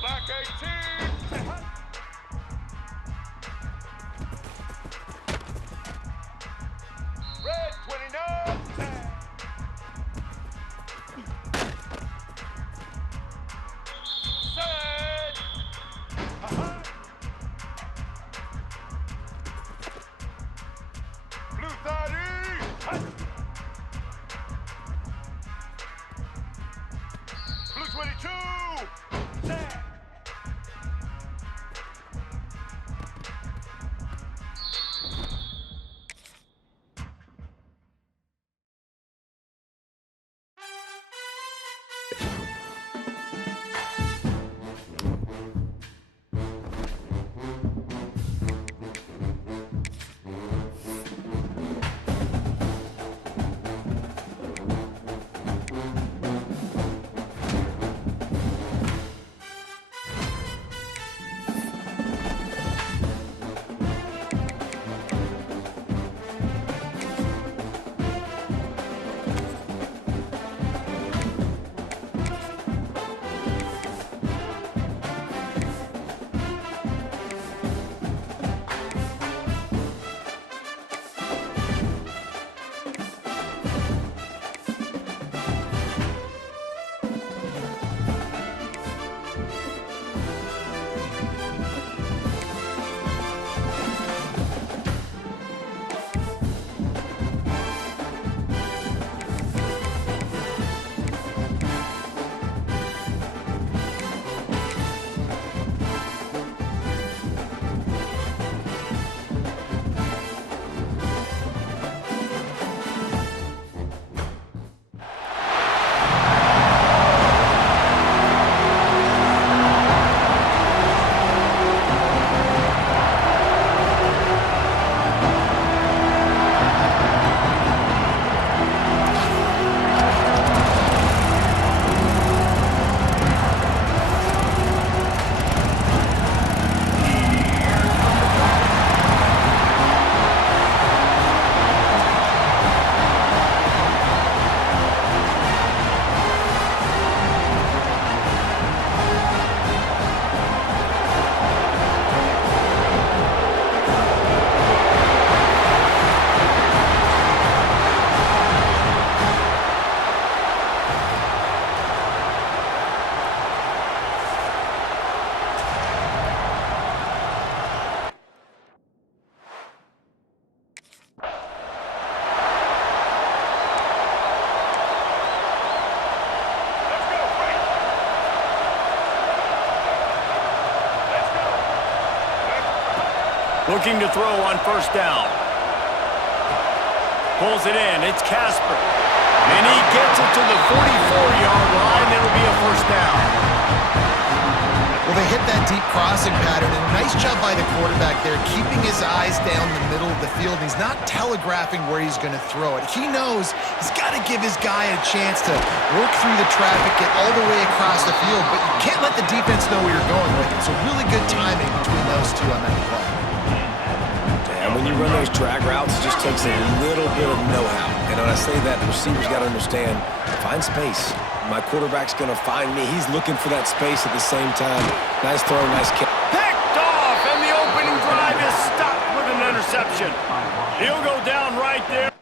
Black 18. Red 29. Set. Blue 30. Blue 22. Set. Looking to throw on first down. Pulls it in. It's Casper. And he gets it to the 44-yard line. It'll be a first down. Well, they hit that deep crossing pattern, and a nice job by the quarterback there, keeping his eyes down the middle of the field. He's not telegraphing where he's going to throw it. He knows he's got to give his guy a chance to work through the traffic, get all the way across the field, but you can't let the defense know where you're going with it. So really good timing between those two on that play. And when you run those drag routes, it just takes a little bit of know-how. And when I say that, the receiver's got to understand, find space. My quarterback's going to find me. He's looking for that space at the same time. Nice throw, nice kick. Picked off, and the opening drive is stopped with an interception. He'll go down right there.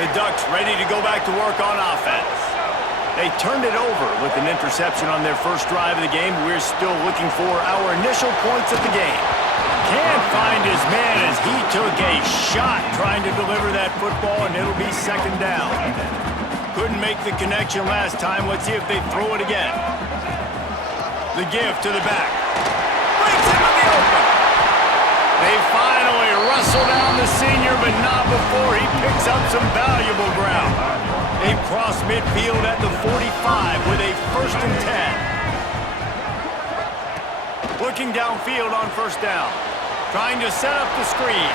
The Ducks ready to go back to work on offense. They turned it over with an interception on their first drive of the game. We're still looking for our initial points of the game. Can't find his man as he took a shot trying to deliver that football, and it'll be second down. Couldn't make the connection last time. Let's see if they throw it again. The give to the back. Breaks into the open. They finally wrestle down the senior, but not before he picks up some valuable ground. They cross midfield at the 45 with a 1st and 10. Looking downfield on first down. Trying to set up the screen.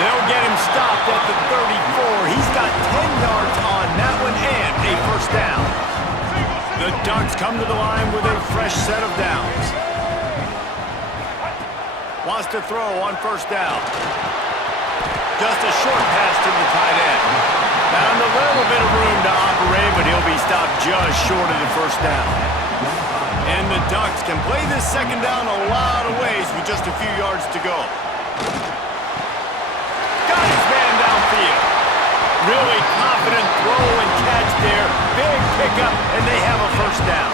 They'll get him stopped at the 34. He's got 10 yards on that one and a first down. The Ducks come to the line with a fresh set of downs. to throw on first down. Just a short pass to the tight end. Found a little bit of room to operate, but he'll be stopped just short of the first down. And the Ducks can play this second down a lot of ways with just a few yards to go. Got his man downfield. Really confident throw and catch there. Big pickup, and they have a first down.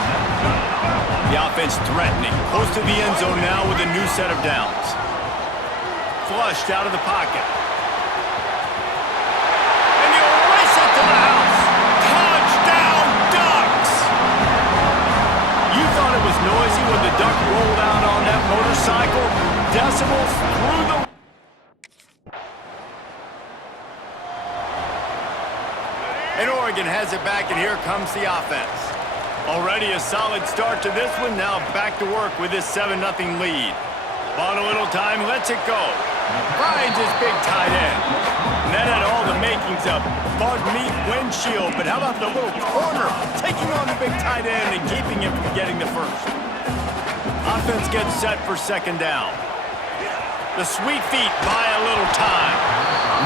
The offense threatening. Close to the end zone now with a new set of downs. Flushed out of the pocket. And he'll race it to the house. Touchdown, Ducks! You thought it was noisy when the Duck rolled out on that motorcycle? Decibels through the... And Oregon has it back, and here comes the offense. Already a solid start to this one. Now back to work with this 7-0 lead. Bought a little time, lets it go. Finds his big tight end. And that had all the makings of bug meat windshield. But how about the little corner taking on the big tight end and keeping him from getting the first? Offense gets set for second down. The sweet feet buy a little time.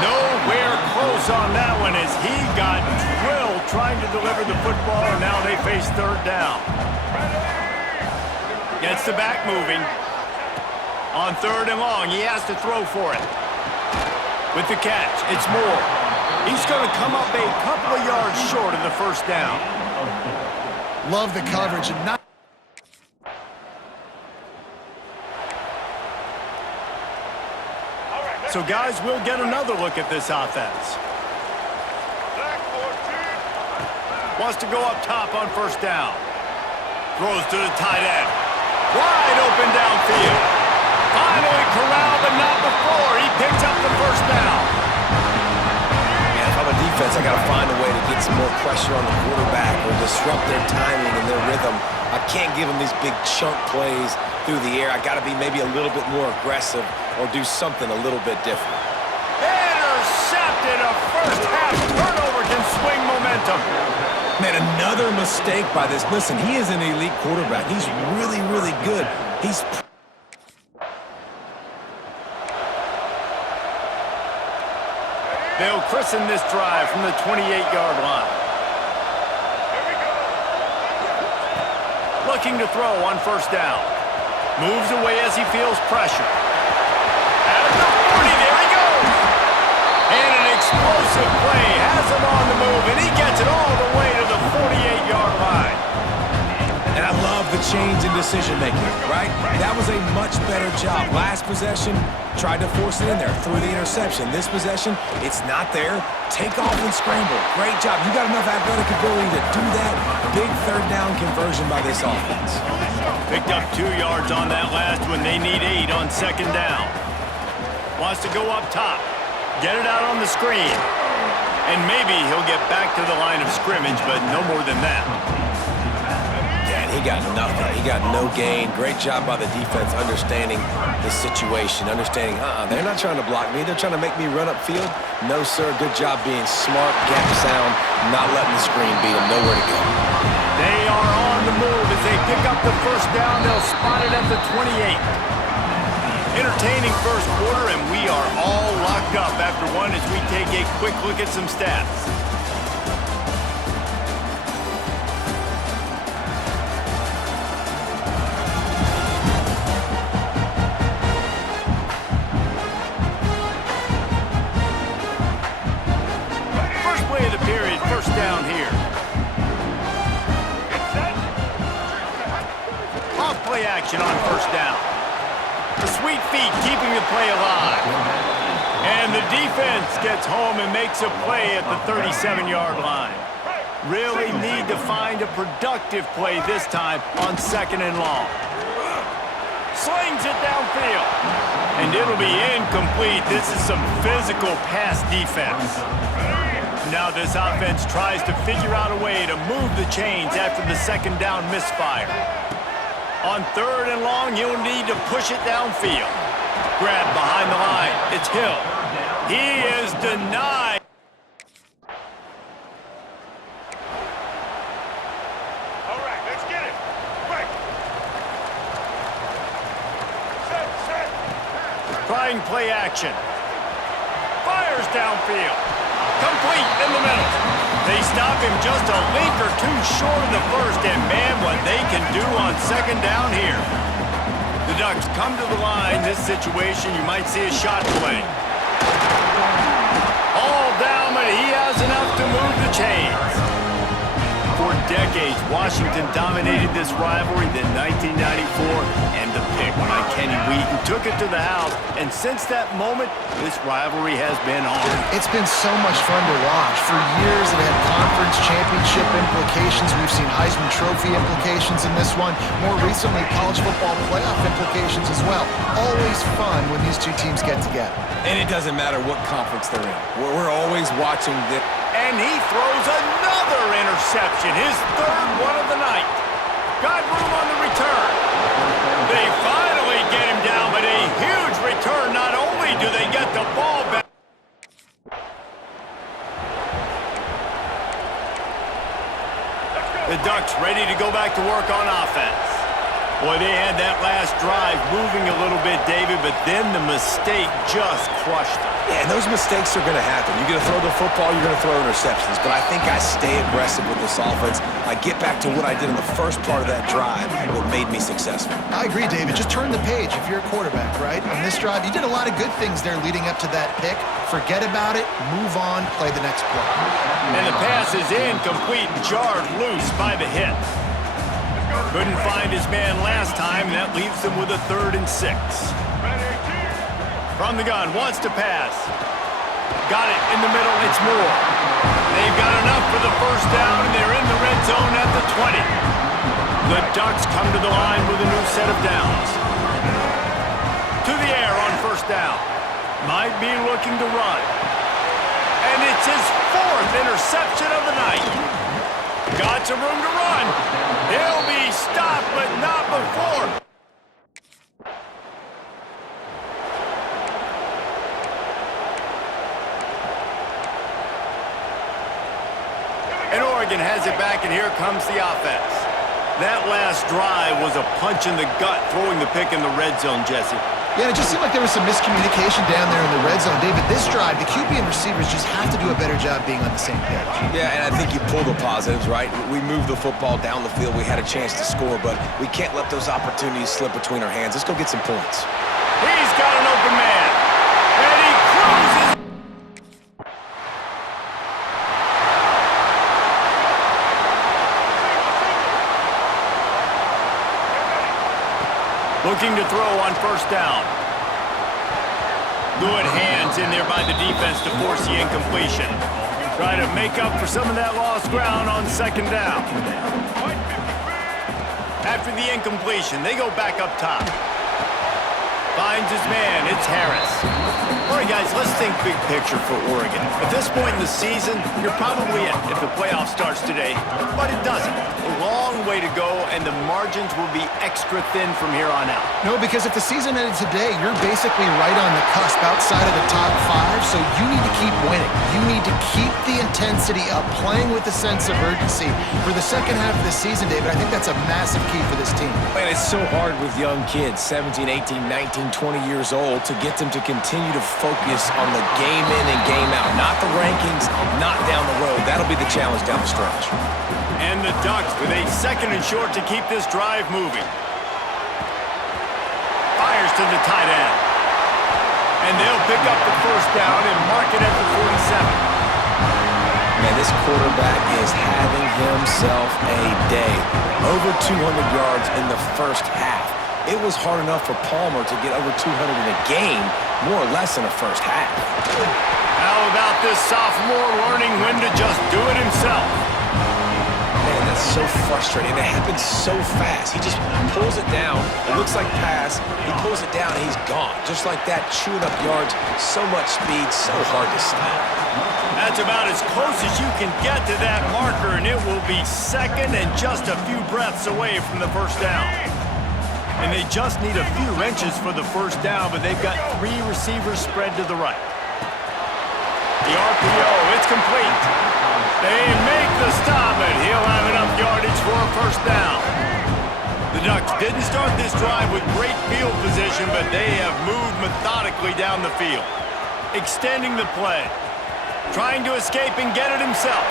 Nowhere close on that one as he got drilled trying to deliver the football, and now they face third down. Gets the back moving. On third and long, he has to throw for it. With the catch, it's Moore. He's going to come up a couple of yards short of the first down. Love the coverage and not... So, guys, we'll get another look at this offense. Wants to go up top on first down. Throws to the tight end. Wide open downfield. Finally corralled, but not before. He picks up the first down. Man, if I'm a defense, I got to find a way to get some more pressure on the quarterback or disrupt their timing and their rhythm. I can't give them these big chunk plays through the air. I got to be maybe a little bit more aggressive or do something a little bit different. Intercepted. A first half turnover can swing momentum. Man, another mistake by this. Listen, he is an elite quarterback. He's really, really good. He's... They'll christen this drive from the 28-yard line. Looking to throw on first down. Moves away as he feels pressure. At the 40, there he goes! And an explosive play has him on the move, and he gets it all the way to the 48-yard line. And I love the change in decision-making, right? That was a much better job. Last possession, tried to force it in there, threw the interception. This possession, it's not there. Take off and scramble. Great job. You got enough athletic ability to do that. Big third down conversion by this offense. Picked up 2 yards on that last one. They need 8 on second down. Wants to go up top. Get it out on the screen. And maybe he'll get back to the line of scrimmage, but no more than that. He got nothing. He got no gain. Great job by the defense understanding the situation, understanding, they're not trying to block me. They're trying to make me run upfield. No, sir. Good job being smart, gap sound, not letting the screen beat him. Nowhere to go. They are on the move. As they pick up the first down, they'll spot it at the 28. Entertaining first quarter, and we are all locked up after one as we take a quick look at some stats. First down here. Off play action on first down. The sweet feet keeping the play alive. And the defense gets home and makes a play at the 37-yard line. Really need to find a productive play this time on second and long. Slings it downfield. And it'll be incomplete. This is some physical pass defense. Now this offense tries to figure out a way to move the chains after the second down misfire. On third and long, he'll need to push it downfield. Grab behind the line. It's Hill. He is denied. All right, let's get it. Right. Set. Trying play action. Fires downfield. Complete in the middle. They stop him just a link or two short of the first, and man, what they can do on second down here. The Ducks come to the line. This situation, you might see a shot play. All down, but he has enough to move the chains. For decades, Washington dominated this rivalry. Then 1994, and the pick by Kenny Wheaton took it to the house. And since that moment, this rivalry has been on. It's been so much fun to watch. For years, it had conference championship implications. We've seen Heisman Trophy implications in this one. More recently, college football playoff implications as well. Always fun when these two teams get together. And it doesn't matter what conference they're in. We're always watching this. And he throws another interception, his third one of the night. Got room on the return. They finally get him down, but a huge return. Not only do they get the ball back. The Ducks ready to go back to work on offense. Boy, they had that last drive moving a little bit, David, but then the mistake just crushed them. Yeah, and those mistakes are going to happen. You're going to throw the football, you're going to throw interceptions. But I think I stay aggressive with this offense. I get back to what I did in the first part of that drive, what made me successful. I agree, David. Just turn the page if you're a quarterback, right? On this drive, you did a lot of good things there leading up to that pick. Forget about it, move on, play the next play. And the pass is incomplete, jarred loose by the hit. Couldn't find his man last time, and that leaves him with a 3rd and 6. From the gun, wants to pass. Got it in the middle, it's Moore. They've got enough for the first down, and they're in the red zone at the 20. The Ducks come to the line with a new set of downs. To the air on first down. Might be looking to run. And it's his 4th interception of the night. Got some room to run. He'll be stopped, but not before. And Oregon has it back, and here comes the offense. That last drive was a punch in the gut, throwing the pick in the red zone, Jesse. Yeah, it just seemed like there was some miscommunication down there in the red zone. David, this drive, the QB and receivers just have to do a better job being on the same page. Yeah, and I think you pull the positives, right? We moved the football down the field. We had a chance to score, but we can't let those opportunities slip between our hands. Let's go get some points. He's got an open man. And he cruises. Looking to throw on first down. Good hands in there by the defense to force the incompletion. Try to make up for some of that lost ground on second down. After the incompletion, they go back up top. Finds his man, it's Harris. All right, guys, let's think big picture for Oregon. At this point in the season, you're probably in if the playoff starts today, but it doesn't. A long way to go, and the margins will be extra thin from here on out. No, because if the season ended today, you're basically right on the cusp outside of the top 5, so you need to keep winning. You need to keep the intensity up, playing with a sense of urgency. For the second half of the season, David, I think that's a massive key for this team. And it's so hard with young kids, 17, 18, 19, 20 years old, to get them to continue to focus on the game in and game out. Not the rankings, not down the road. That'll be the challenge down the stretch. And the Ducks with a 2nd and short to keep this drive moving. Fires to the tight end. And they'll pick up the first down and mark it at the 47. Man, this quarterback is having himself a day. Over 200 yards in the first half. It was hard enough for Palmer to get over 200 in a game, more or less in the first half. How about this sophomore learning when to just do it himself? Man, that's so frustrating. It happens so fast. He just pulls it down. It looks like pass. He pulls it down, and he's gone. Just like that, chewing up yards. So much speed, so hard to stop. That's about as close as you can get to that marker, and it will be 2nd and just a few breaths away from the first down. And they just need a few wrenches for the first down, but they've got 3 receivers spread to the right. The RPO, it's complete. They make the stop, and he'll have enough yardage for a first down. The The Ducks didn't start this drive with great field position, but they have moved methodically down the field. Extending the play. Trying to escape and get it himself.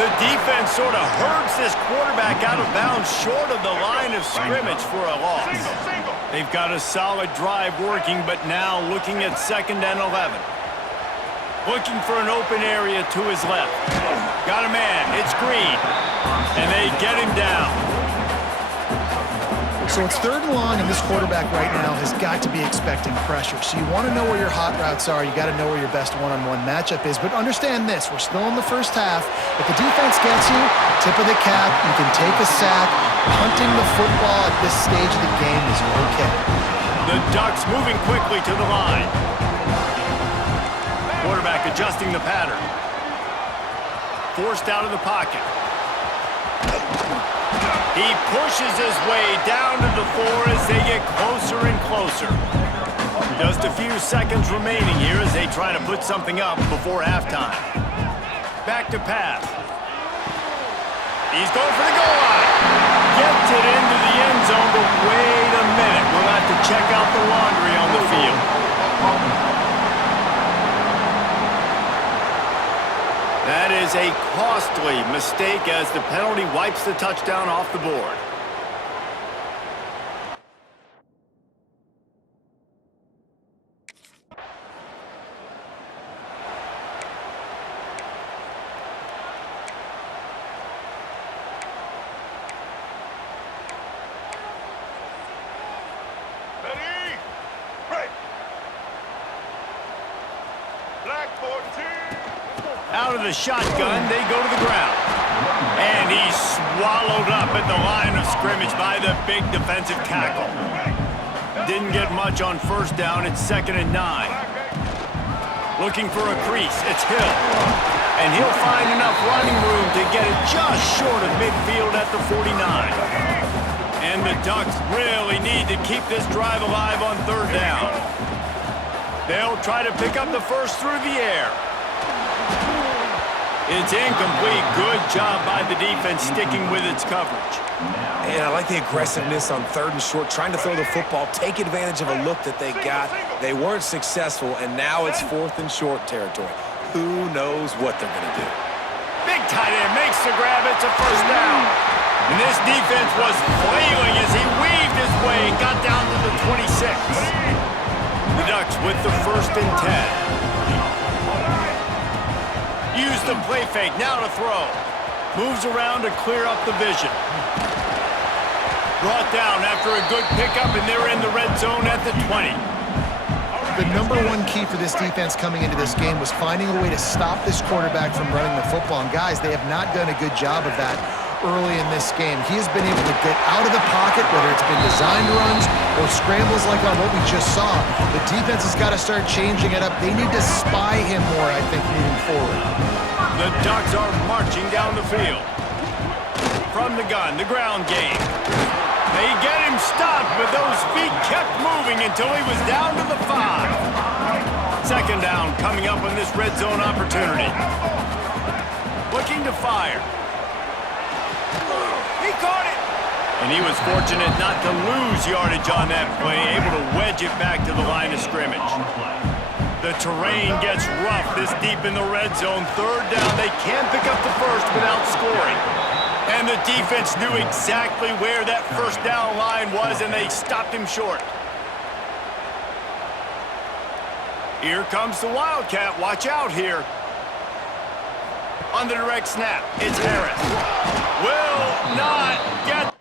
The defense sort of herds this quarterback out of bounds short of the line of scrimmage for a loss. They've got a solid drive working, but now looking at 2nd and 11. Looking for an open area to his left. Got a man. It's Green. And they get him down. So it's 3rd and long, and this quarterback right now has got to be expecting pressure. So you want to know where your hot routes are. You got to know where your best one-on-one matchup is. But understand this, we're still in the first half. If the defense gets you, tip of the cap, you can take a sack. Punting the football at this stage of the game is okay. The Ducks moving quickly to the line. Quarterback adjusting the pattern. Forced out of the pocket. He pushes his way down to the 4 as they get closer and closer. Just a few seconds remaining here as they try to put something up before halftime. Back to pass. He's going for the goal line. Gets it into the end zone, but wait a minute. We'll have to check out the laundry on the field. That is a costly mistake as the penalty wipes the touchdown off the board. Ready? Break. Black 14. Out of the shotgun, they go to the ground. And he's swallowed up at the line of scrimmage by the big defensive tackle. Didn't get much on 1st down. It's 2nd and 9. Looking for a crease. It's Hill. And he'll find enough running room to get it just short of midfield at the 49. And the Ducks really need to keep this drive alive on 3rd down. They'll try to pick up the first through the air. It's incomplete. Good job by the defense sticking with its coverage. And I like the aggressiveness on 3rd and short, trying to throw the football, take advantage of a look that they got. They weren't successful, and now it's 4th and short territory. Who knows what they're going to do? Big tight end makes the grab. It's a 1st down. And this defense was flailing as he weaved his way and got down to the 26. The Ducks with the 1st and 10. Use the play fake, now to throw. Moves around to clear up the vision. Brought down after a good pickup, and they're in the red zone at the 20. The number 1 key for this defense coming into this game was finding a way to stop this quarterback from running the football. And guys, they have not done a good job of that early in this game. He has been able to get out of the pocket, whether it's been designed runs or scrambles like on what we just saw. The defense has got to start changing it up. They need to spy him more, I think, moving forward. The Ducks are marching down the field. From the gun, the ground game. They get him stopped, but those feet kept moving until he was down to the 5. 2nd down coming up on this red zone opportunity. Looking to fire. He caught it! And he was fortunate not to lose yardage on that play, able to wedge it back to the line of scrimmage. The terrain gets rough this deep in the red zone. 3rd down, they can't pick up the first without scoring. And the defense knew exactly where that 1st down line was, and they stopped him short. Here comes the Wildcat. Watch out here. On the direct snap, it's Harris. Will not get...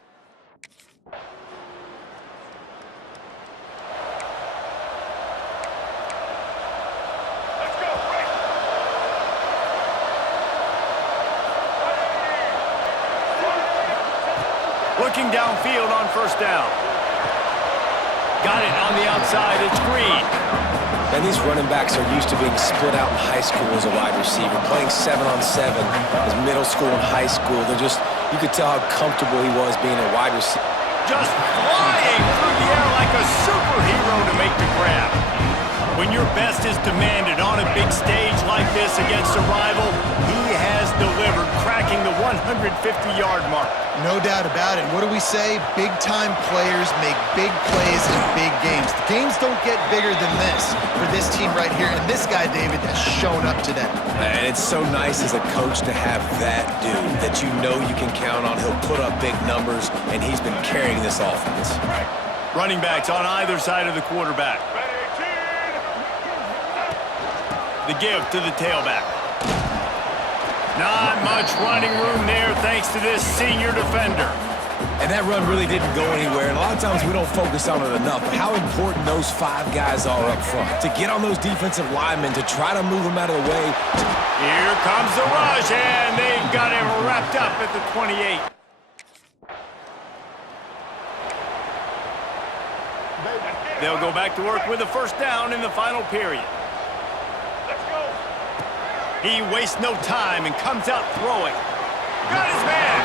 Let's go. Break. Looking downfield on 1st down. Got it on the outside. It's Green. And these running backs are used to being split out in high school as a wide receiver, playing 7-on-7 as middle school and high school. You could tell how comfortable he was being a wide receiver. Just flying through the air like a superhero to make the grab. When your best is demanded on a big stage like this against a rival, he has delivered, cracking approaching the 150-yard mark. No doubt about it. What do we say? Big-time players make big plays in big games. The games don't get bigger than this for this team right here, and this guy, David, has shown up to that. And it's so nice as a coach to have that dude that you know you can count on. He'll put up big numbers, and he's been carrying this offense. Running backs on either side of the quarterback. The give to the tailback. Not much running room there thanks to this senior defender. And that run really didn't go anywhere, and a lot of times we don't focus on it enough, but how important those 5 guys are up front. To get on those defensive linemen, to try to move them out of the way. Here comes the rush, and they've got him wrapped up at the 28. They'll go back to work with a first down in the final period. He wastes no time and comes out throwing. Got his man!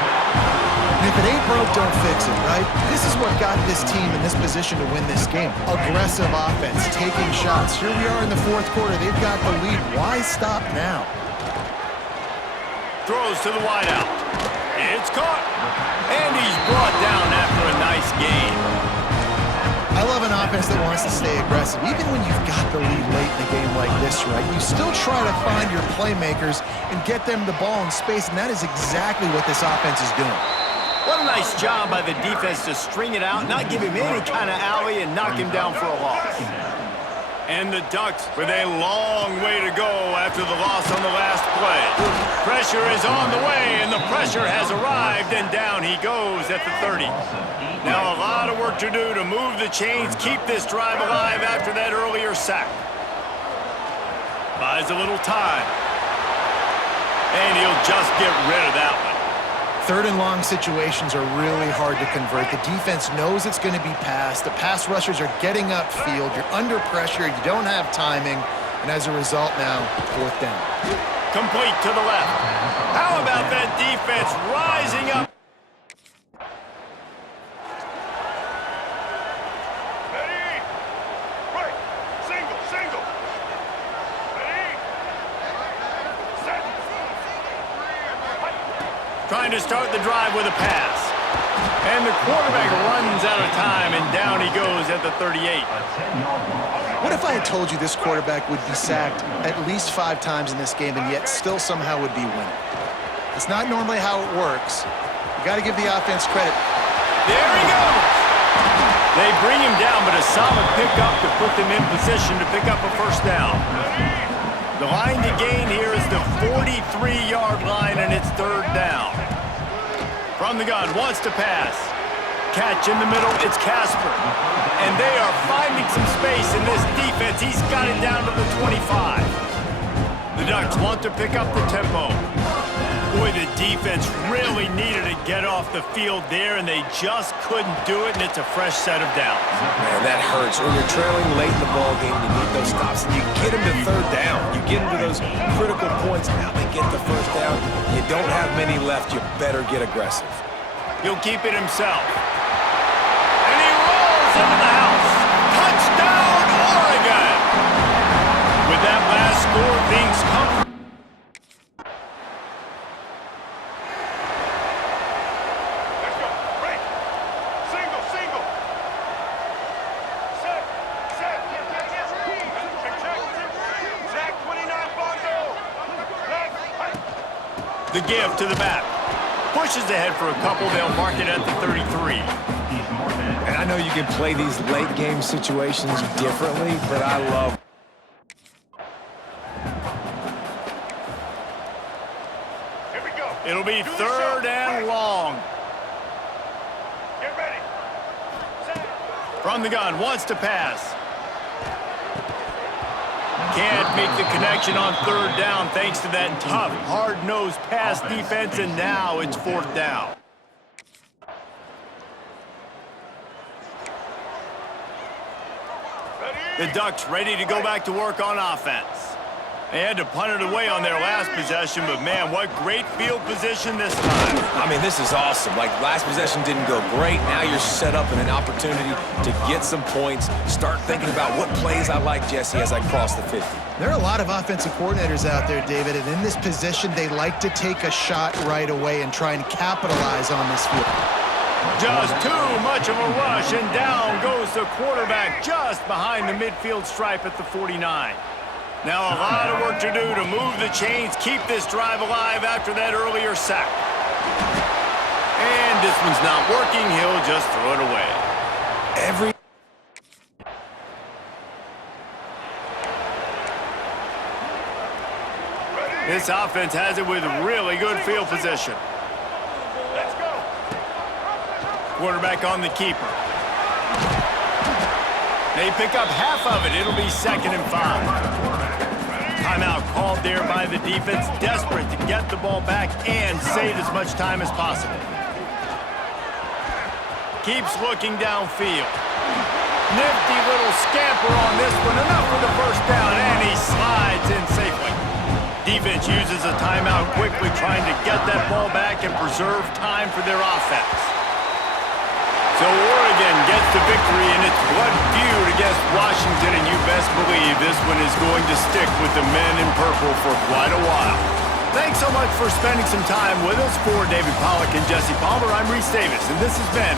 And if it ain't broke, don't fix it, right? This is what got this team in this position to win this game. Aggressive offense, taking shots. Here we are in the fourth quarter. They've got the lead. Why stop now? Throws to the wideout. It's caught. And he's brought down after a nice gain. I love an offense that wants to stay aggressive. Even when you've got the lead late in a game like this, right, you still try to find your playmakers and get them the ball in space, and that is exactly what this offense is doing. What a nice job by the defense to string it out, not give him any kind of alley, and knock him down for a loss. And the Ducks with a long way to go after the loss on the last play. Pressure is on the way, and the pressure has arrived, and down he goes at the 30. Now a lot of work to do to move the chains, keep this drive alive after that earlier sack. Buys a little time. And he'll just get rid of that one. Third and long situations are really hard to convert. The defense knows it's going to be passed. The pass rushers are getting upfield. You're under pressure. You don't have timing. And as a result now, fourth down. Complete to the left. How about that defense rising up? Ready. Right. Single, single. Ready. Set. Trying to start the drive with a pass. And the quarterback runs out of time, and down he goes at the 38. What if I had told you this quarterback would be sacked at least 5 times in this game and yet still somehow would be winning? It's not normally how it works. You got to give the offense credit. There he goes! They bring him down, but a solid pickup to put them in position to pick up a first down. The line to gain here is the 43-yard line, and it's third down. From the gun, wants to pass. Catch in the middle, it's Casper. And they are finding some space in this defense. He's got it down to the 25. The Ducks want to pick up the tempo. Boy, the defense really needed to get off the field there, and they just couldn't do it, and it's a fresh set of downs. Man, that hurts. When you're trailing late in the ballgame, you need those stops, and you get them to third down. You get them to those critical points. Now they get the first down. You don't have many left. You better get aggressive. He'll keep it himself. And he rolls into the house. Touchdown, Oregon! With that last score, things come. Let's go. Break. Single, single. Set. Set. Zach 29 Bondo. Left. The give to the back. Pushes ahead for a couple. They'll mark it at the 33. And I know you can play these late game situations differently, but I love. Here we go. It'll be Do the third show. and long. Get ready. Set. From the gun, wants to pass. Can't make the connection on third down thanks to that tough, hard-nosed pass defense, and now it's fourth down. Ready. The Ducks ready to go back to work on offense. They had to punt it away on their last possession, but man, what great field position this time. I mean, this is awesome. Like, last possession didn't go great. Now you're set up in an opportunity to get some points. Start thinking about what plays I like, Jesse, as I cross the 50. There are a lot of offensive coordinators out there, David, and in this position, they like to take a shot right away and try and capitalize on this field. Just too much of a rush, and down goes the quarterback just behind the midfield stripe at the 49. Now a lot of work to do to move the chains, keep this drive alive after that earlier sack. And this one's not working. He'll just throw it away. This offense has it with really good field position. Let's go. Quarterback on the keeper. They pick up half of it. It'll be 2nd and 5. Timeout called there by the defense, desperate to get the ball back and save as much time as possible. Keeps looking downfield. Nifty little scamper on this one. Enough for the first down, and he slides in safely. Defense uses a timeout quickly, trying to get that ball back and preserve time for their offense. So Oregon gets the victory in its blood feud against Washington, and you best believe this one is going to stick with the men in purple for quite a while. Thanks so much for spending some time with us. For David Pollack and Jesse Palmer, I'm Reese Davis, and this has been